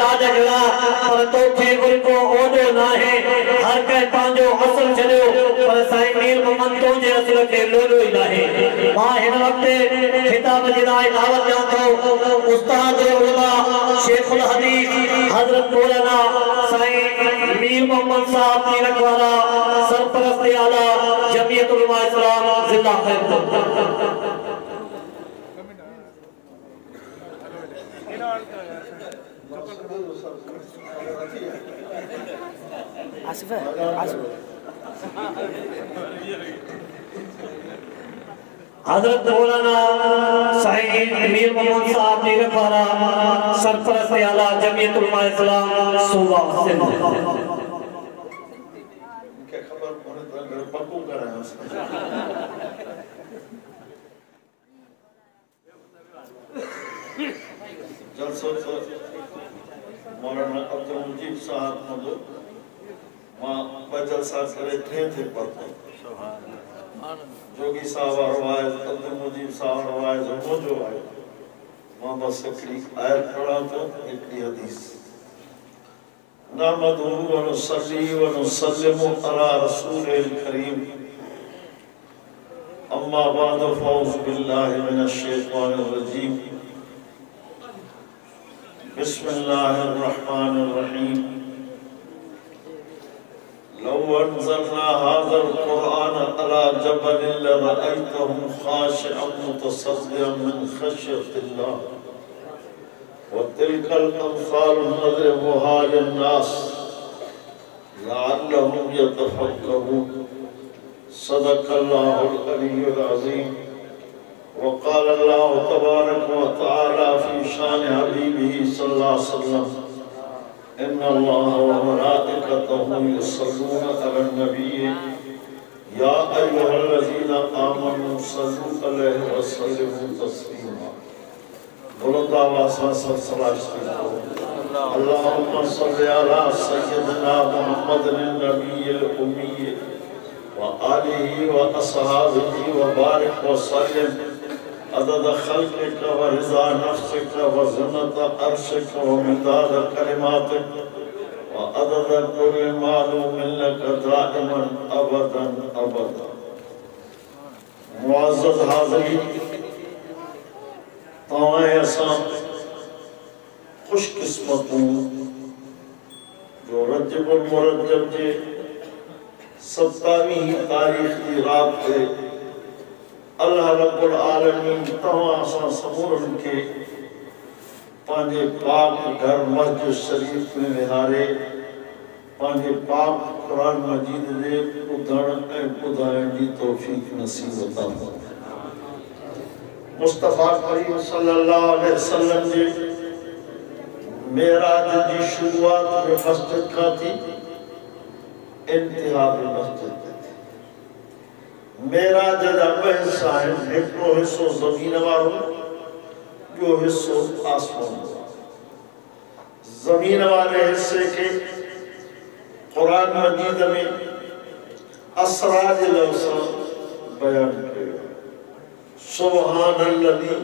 लाज जड़ा पर तो थे को ओदो ना है हर के तांजो असल चलो पर साईं मीर मोहम्मद तो जे असल के लोलो ही ना है मां हिन वक्त खिताब जिनाय दावत जा तो उस्ताद उलमा शेखुल हदीस हजरत मौलाना साईं मीर मोहम्मद साहब की रखवाला सरपरस्त आला जमीयत उलमा इस्लाम जिला खैर आसिफ हजरत मौलाना साईं मीर मोहम्मद साहब की रखवाला सरपरस्त आला जमीयत उलमा इस्लाम सूबा सिंध क्या खबर होने तो पक्कू कराया जलसो मौलाना अब्दुल मुजीब साहब मदो मां बजल साहब करे थे पढ़तो जोगी साहब रवायत अब्दुल मुजीब साहब रवायत मोजो आयो मां बस एकड़ी आयत पढ़ा तो एकड़ी हदीस नहमदु व नुसल्ली व नुसल्लिमु अला रसूलिल करीम अम्मा बाद फौज बिल्लाहि मिनश शैतानिर रजीम बिस्मिल्लाहिर रहमानिर रहीम लौ अंज़लना हाज़ल क़ुरआन अला जबलिन लरअयतहु ख़ाशिअन मुतसद्दिअन मिन ख़श्यतिल्लाह व तिलकल अम्सालु नज़रिबुहा लिन्नास लअल्लहुम यतफ़क्करून सदक़ल्लाहुल अलियुल अज़ीम वक़ाल अल्लाहु तबारक व तआला फ़ी शान हबीबिही सल्लल्लाहु अलैहि वसल्लम इन्ना अल्लाह व मलाइकतहु युसल्लूना अलन नबी या अय्युहल्लज़ीना आमनू सल्लू अलैहि व सल्लिमू तस्लीमा बुलंद आवाज़ से सब सलात अल्लाहुम्मा सल्लि अला सय्यिदना मुहम्मदिन नबिय्यिल उम्मी व आलिहि व अस्हाबिहि व बारिक व सल्लिम अदद खल्क़िक व रिज़ा नफ्सिक व ज़िनत अर्शिक व मिदाद कलिमातिक व अदद कुल्लि मालूमिन लक दाइमन अबदन अबदा मुअज़्ज़ज़ हाज़िरीन तवाए असां खुशकिस्मत जो रजबुल मुरज्जब जे 27 तारीख़ की रात ते अल्लाह रब्बुल आलमीन तमाम समूरन के पांजे पाक घर मस्जिद शरीफ में विहारे पांजे पाक कुरान मजीद दे ॿुधण ऐं ॿुधाइण जी तौफ़ीक़ नसीब अता मुस्तफ़ा करीम सल्लल्लाहु अलैहि वसल्लम जे मेराज जी शुरुआत में मस्जिद का थी इंतहा में मस्जिद मेराज जा ॿ हिस्सा आहिनि हिकिड़ो हिस्सो ज़मीन वारो ॿियो हिस्सो आसमान वारो ज़मीन वारे हिस्से के कुरान मजीद में असरा जे लफ़्ज़ सां बयान कयो सुब्हानल्लज़ी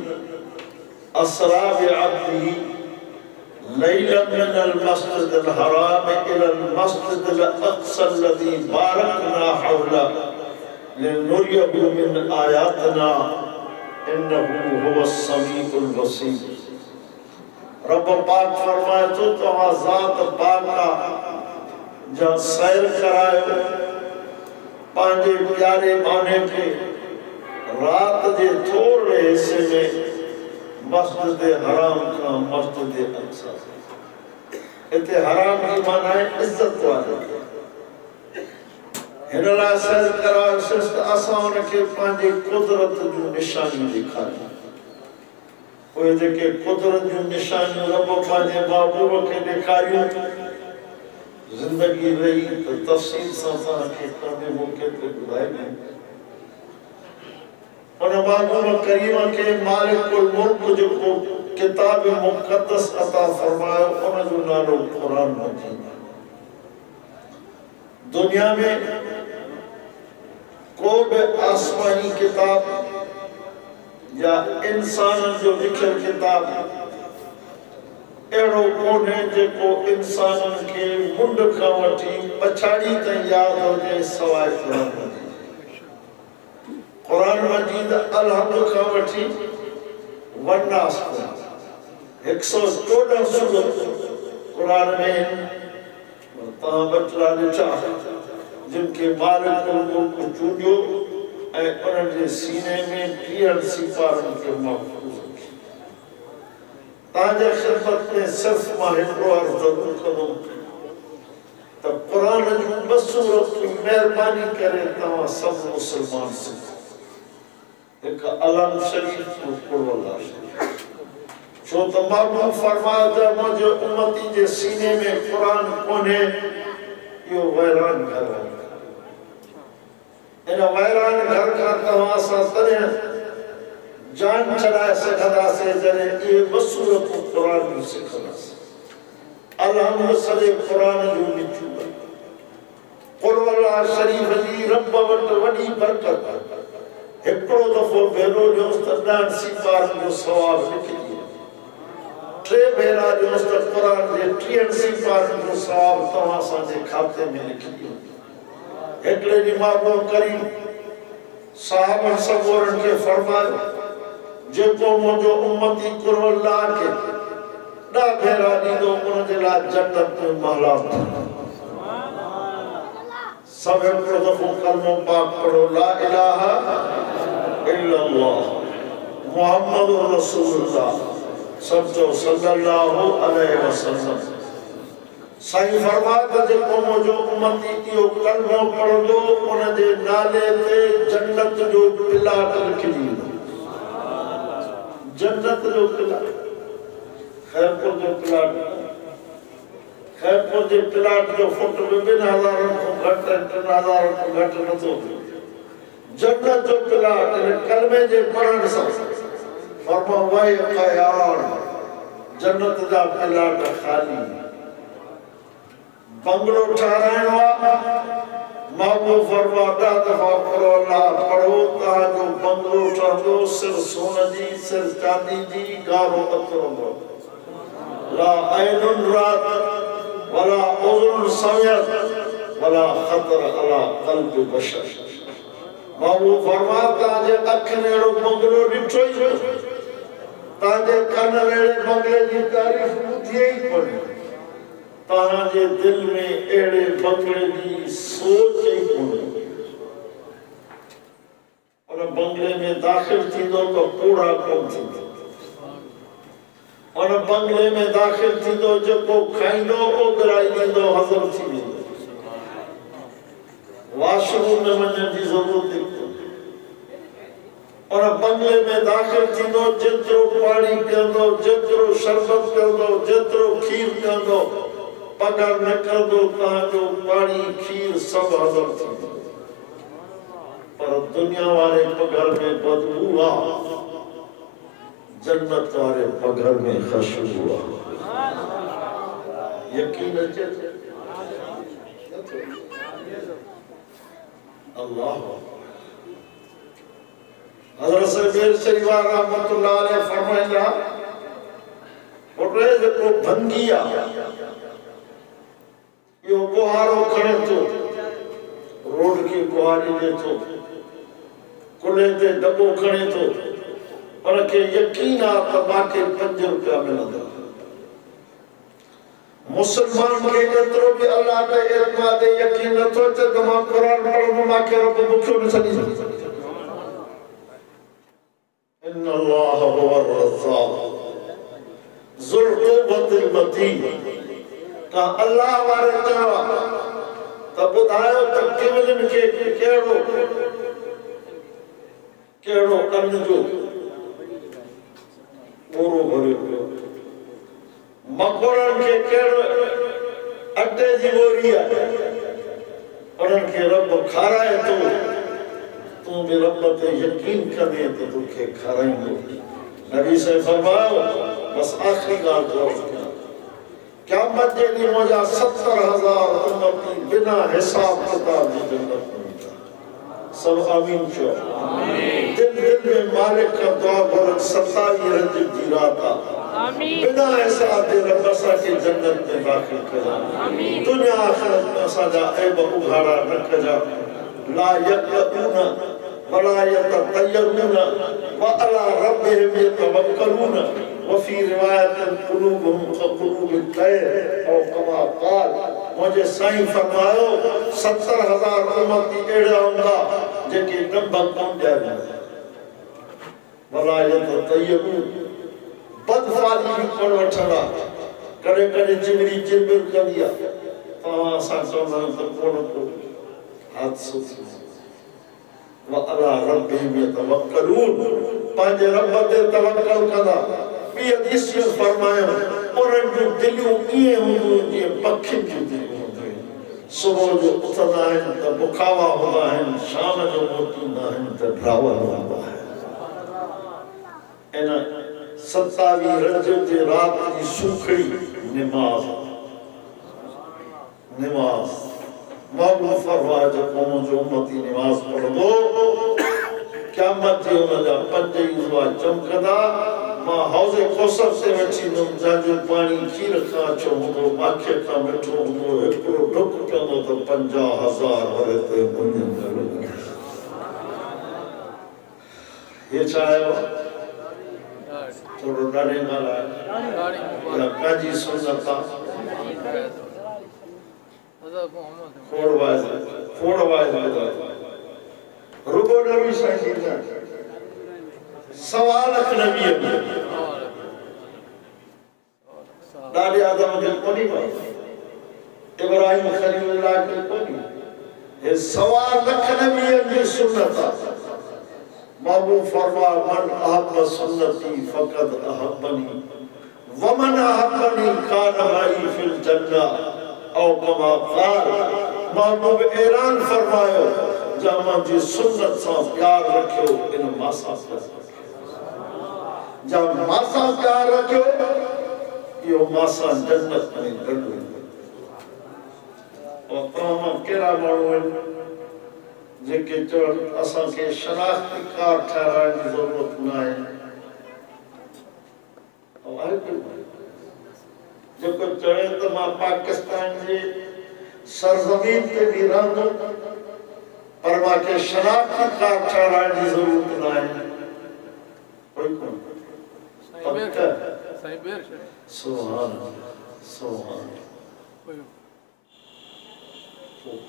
असरा बिअब्दिही लैलन मिनल मस्जिदिल हराम इलल मस्जिदिल अक़सा अल्लज़ी बारकना हौलहु लिनुरियहु मिन आयातिना इन्नहु हुवस समीउल बसीर रब पाक फरमाए तो तव्हां ज़ात पाका जा सैर करायो पंहिंजे प्यारे बाने खे रात जे थोरे हिस्से में मस्जिद हराम खां मस्जिद अक़सा इते हराम की माना है इज्जत वाले हिनला सैर करायो सिस्त असां उनखे पंहिंजी कुदरत जूं निशानियूं ॾेखारियूं उहे जेके कुदरत जूं निशानियूं रब पंहिंजे महबूब खे ॾेखारियूं ज़िंदगी रही त तफ़सील सां असांखे पंहिंजे मौक़े ते ॿुधाईंदा उन महबूब करीम के मालिकुल मुल्क जेको किताब मुक़द्दस अता फरमायो उन जो नालो कुरान मजीद दुनिया में को भी आसमानी किताब या इंसान जो लिखल किताब एड़ो कोने जेको इंसान के मुंड का वठी पछाड़ी ताईं याद होजे सवाइ कुरान मजीद। कुरान मजीद अलहम्द का वठी वन्नास 114 सूरत कुरान में ता बचड़ा ॾिठा जिनके मालिक मुल्क चूंडियो ऐं उन्हनि जे सीने में 30 सिपारनि खे महफूज़ ताजे खिदमत में सिर्फ मां हिकिड़ो अर्ज़ु ज़रूर कंदुमि त क़ुरान जूं 2 सूरतूं महिरबानी करे तव्हां सभु मुस्लमान सिखो। हिकु अलम शरीफ़ कुल अल्लाह शरीफ़ छो त माण्हू फरमायो त मुंहिंजे उम्मती जे सीने में क़ुरान कोन्हे इहो वैरान घर आहे। इन वैरान घर खां तव्हां सां तॾहिं जान छॾाए सघंदासीं जॾहिं इहे 2 सूरतूं क़ुरान जूं सिखंदासीं। अलहम्द सॼे क़ुरान जूं निचूं कुल अल्लाह शरीफ़ जी रब वटि वॾी बरकत आहे। हिकिड़ो दफ़ो भेरो ॾियोसि त 10 सिपारनि जो सवाबु लिखिजी वियो। 3 भेरा ॾियोसि त क़ुरान जे 30 सिपारनि जो सवाबु तव्हां असांजे खाते में लिखिजी वियो। हिकिड़े ॾींहुं मां करीम साहबनि सगोरनि खे फरमायो जेको मुंहिंजो उम्मती कुल अल्लाह खे 10 भेरा ॾींदो उनजे लाइ जन्नत में महला सब हिकिड़ो दफ़ो कलमो पाक पढ़ो ला इलाहा इल्लल्लाह मुहम्मदुर रसूलुल्लाह सब चओ सल्लल्लाहु अलैहि वसल्लम। साईं फरमाए त जेको मुंहिंजो उम्मती इहो कलमो पढ़ंदो उनजे नाले ते जन्नत जो प्लाट लिखिजी वेंदो। जन्नत जो प्लाट खैरपुर जो प्लाट खैरपुर जे प्लाट जो फुट में 2000 खां घटि 3000 खां घटि नथो थिए। जन्नत जो प्लाट कलमे जे पढ़ण सां फरमायो वही कयान जन्नत जा प्लाट ख़ाली बंगलो ठाराइणो आहे। महबूब फरमा 10 दफ़ा पढ़ो अल्लाह पढ़ो तव्हांजो बंगलो ठहंदो सिर सोन जी सिर चांदी जी गारो अथर ला ऐनुन रात वला उज़ुन समियत वला खतर अला क़ल्ब बशर। महबूब फरमा तव्हांजे अखियुनि अहिड़ो बंगलो ॾिठो ई तव्हांजे कन अहिड़े बंगले जी तारीफ़ ॿुधी ई कोन्हे तव्हांजे दिल में अहिड़े बंगले जी सोच ई कोन्हे। उन बंगले में दाख़िल थींदो त कूड़ा कोन थींदो। उन बंगले में दाख़िल थींदो जेको खाईंदो ओघराई ॾींदो हज़म थी वेंदो। वॉशरूम में वञण जी ज़रूरत ई कोन्हे। उन बंगले में दाख़िल थींदो जेतिरो पाणी पीअंदो जेतिरो शरबत पीअंदो जेतिरो खीर पीअंदो पगर निकिरंदो तव्हांजो पाणी खीर सभु हज़म थींदो। पर दुनिया वारे पगर में बदबू आहे जन्नत वारे पगर में खुशबू आहे। यकीन अचे अल्लाह हज़रत सैयद शरीवा रहमतुल्लाह अलैह फरमाईंदा ओटे जेको भंगी आहे यो गुहारो खणे थो रोड की गुहारी दे थो कुल्हे ते दॿो खणे थो उनखे यकीन आहे त मूंखे 5 रुपया मिलंदा। मुसलमान खे एतिरो बि अल्लाह ते एतमाद यकीन नथो अचे त मां क़ुरान पढ़ंदुमि मूंखे रब बुखियो न छॾींदो। इन्न अल्लाह हुव अर्रज़्ज़ाक़ ज़ुल क़ुव्वतिल मतीन। का अल्लाह वारे चयो त ॿुधायो त केवलनि खे कहिड़ो अन्न जो पूरो भरियो पियो मकोड़नि खे कहिड़ो अटे जी बोरी आहे उन्हनि खे रब खाराए थो तूं बि रब ते यकीन कंदे त तोखे खाराईंदो। नबी साईं फरमायो बसि आख़िरी ॻाल्हि चओ क़यामत जे ॾींहुं मुंहिंजा 70,000 उम्मती बिना हिसाब किताब जी जन्नत में वेंदा। सब आमीन चओ दिल में मालिक का दुआ घुरनि 27 रजब जी रात आहे बिना हिसाब दे रब असा के जन्नत में दाखिल कजा दुनिया आखिरत में असाजा ऐब उघाड़ा न कजा ला यक़ूना वला यततय्यरुना व अला रब्बिहिम यतवक्कलून व फी रिवायतिन क़ुलूबुहुम कक़ुलूबित तैर औ कमा क़ाल मुझे साईं फरमायो 70,000 उम्मती एड़ा हुंदा जेके नंबर कोन ॾिया वला यततय्यरुन बदफाली भी कोन वठंदा करे करे जिगरी जिबिर कंदिया तव्हां असां चवंदा त कोन को हादसो थी व अला रब्बिहिम यतवक्कलून पंहिंजे रब ते तवक्कल कंदा ॿी हदीस में फरमायो उन्हनि जूं दिलियूं ईअं हूंदियूं जीअं पखियुनि जूं दिलियूं हूंदियूं सुबुह जो उथंदा आहिनि त बुखावा हूंदा आहिनि शाम जो मोटींदा आहिनि त ड्रावर हूंदा आहिनि इन 27 रजब जे रात जी सुखड़ी नमाज महबूब फरमाया जो मुंहिंजो उम्मती नमाज पढ़ंदो क़यामत जे उन जा 5 ईज़वा चमकंदा मां हौज़े कौसर ते वेठींदुमि जंहिंजो पाणी खीर खां अछो हूंदो माखीअ खां मिठो हूंदो हिकिड़ो ढुक पवंदो त 50,000 वरे ते मुंहिंजे ये छा आहे थोड़ो डाले नाला या काजी सुन्नत फोड़ वाइज रुगो नबी साईं जी सवाल नबी दादी आदम के कोनी इब्राहिम खलीलुल्लाह के कोनी ये सवाल नबी जी सुन्नत महबूब फरमा मन अहब्ब सुन्नती फक़द अहब्बनी वमन अहब्बनी कान माई फिल जन्नह औ कमा क़ाल महबूब ऐलान फरमायो जमा जी सुन्नत से प्यार रखियो इन मासा से जब मासा प्यार रखियो यो मासा जन्नत में गडु और तमाम केरा माण्हू जेके चवण असां के शनाख्ती कार ठहराइण जी ज़रूरत न आहे जेको चवे त मां पाकिस्तान जे सरज़मीन ते भी रहंदुमि पर मूंखे शनाख्ती कार ठहराइण जी ज़रूरत न आहे कोई कोन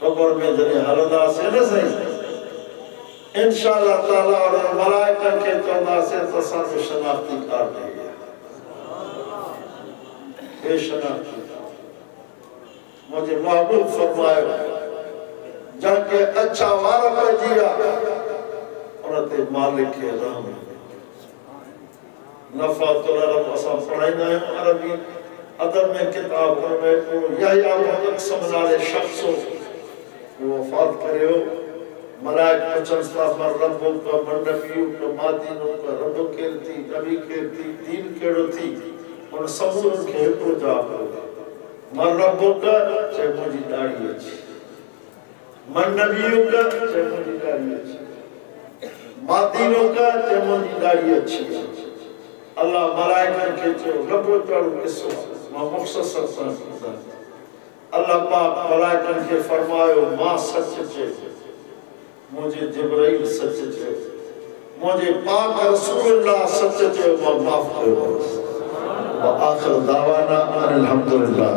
कब्र में जॾहिं हलंदासीं न साईं इंशाअल्लाह ताला और मलाइकनि खे चवंदासीं त असांजो शनाख्ती कार्ड ॾेई बेशनाख्ती मुझे महबूब फरमायो जंहिंखे अच्छा वार पइजी विया उन ते मालिक खे रहम नफ़ा तुलरम असां पढ़ाईंदा आहियूं अरबी अदब में किताब में यहया मुक़सम नाले शख्स वो वफ़ात करियो मलाइक पुछंदा मर रब्बो का मन नबियो का मादीनो का रब केरती नबी केरती दीन केड़ो थी उन सभुन खे हिकिड़ो जवाब मर रब्बो का चए मुंहिंजी दाढ़ी अची मन नबियो का चए मुंहिंजी दाढ़ी अची मादीनो का चए मुंहिंजी दाढ़ी अची अल्लाह मलाइकनि खे चयो रब्बो चढ़ो किसो मां मुख़्तसर सां अल्लाह पाक मलाइकनि खे फरमायो मां सच चए मुझे जिब्राइल सच चयो मुझे पाक रसूलुल्लाह सच चयो मां माफ़ कयो व आखिर दावाना अल्हम्दुलिल्लाह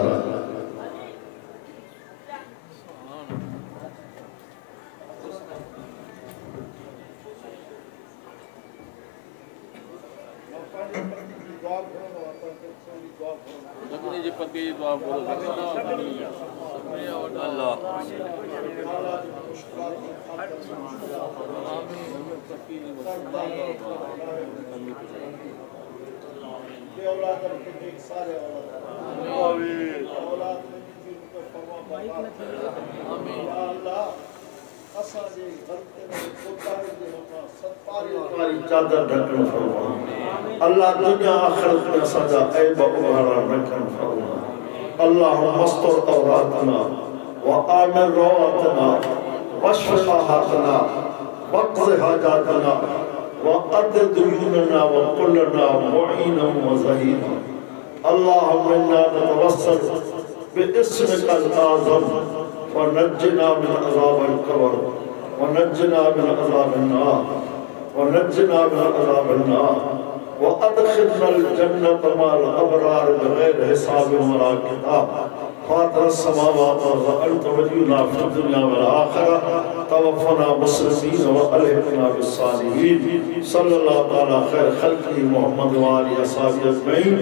चादर ढकन फरमा अल्लाह दुनिया आखिरत में असांजा ऐब उघाड़ा रखन फरमा अल्लाह मस्तुर औरातना व आमिर रवातना वश्फ हातना वक़्ज़ हाजातना व अद दुयूनना व कुलना मुईना व ज़हीरा अल्लाहुम्मा इन्ना नतवस्सल बिइस्मिकल आज़म वनज्जिना मिन अज़ाबिल क़ब्र वनज्जिना मिन अज़ाबिन नार वनज्जिना मिन अज़ाबिन नार वअदखिलनल जन्नत मअल अबरार बिग़ैर हिसाब वला किताब फातिर अस्समावाति वल अर्ज़ अंत वलियुना फिद दुनिया वल आखिरह तवफ़्फ़ना मुस्लिमीन व अलहिक़ना बिस्सालिहीन सल्लल्लाहु तआला खैर खल्क़ी मुहम्मद व आलिहि अस्हाबिहि अजमईन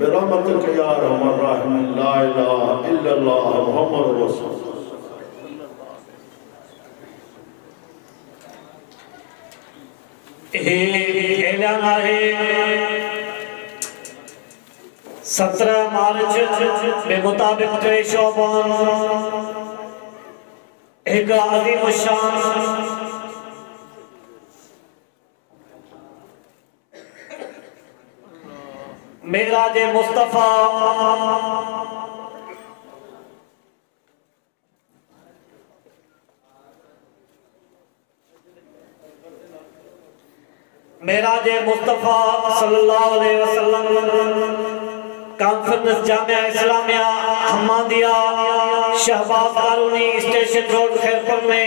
बिरहमतिक या अरहमर राहिमीन ला इलाहा इल्लल्लाह मुहम्मदुर रसूलुल्लाह। ऐलान है 17 मार्च के मुताबिक 3 शोबान एक अजीम शान मेराज मुस्तफा मेराज मुस्तफा सल्लल्लाहु अलैहि वसल्लम conference Jamia Islamia Hammadia Shahbaz colony station road Khairpur में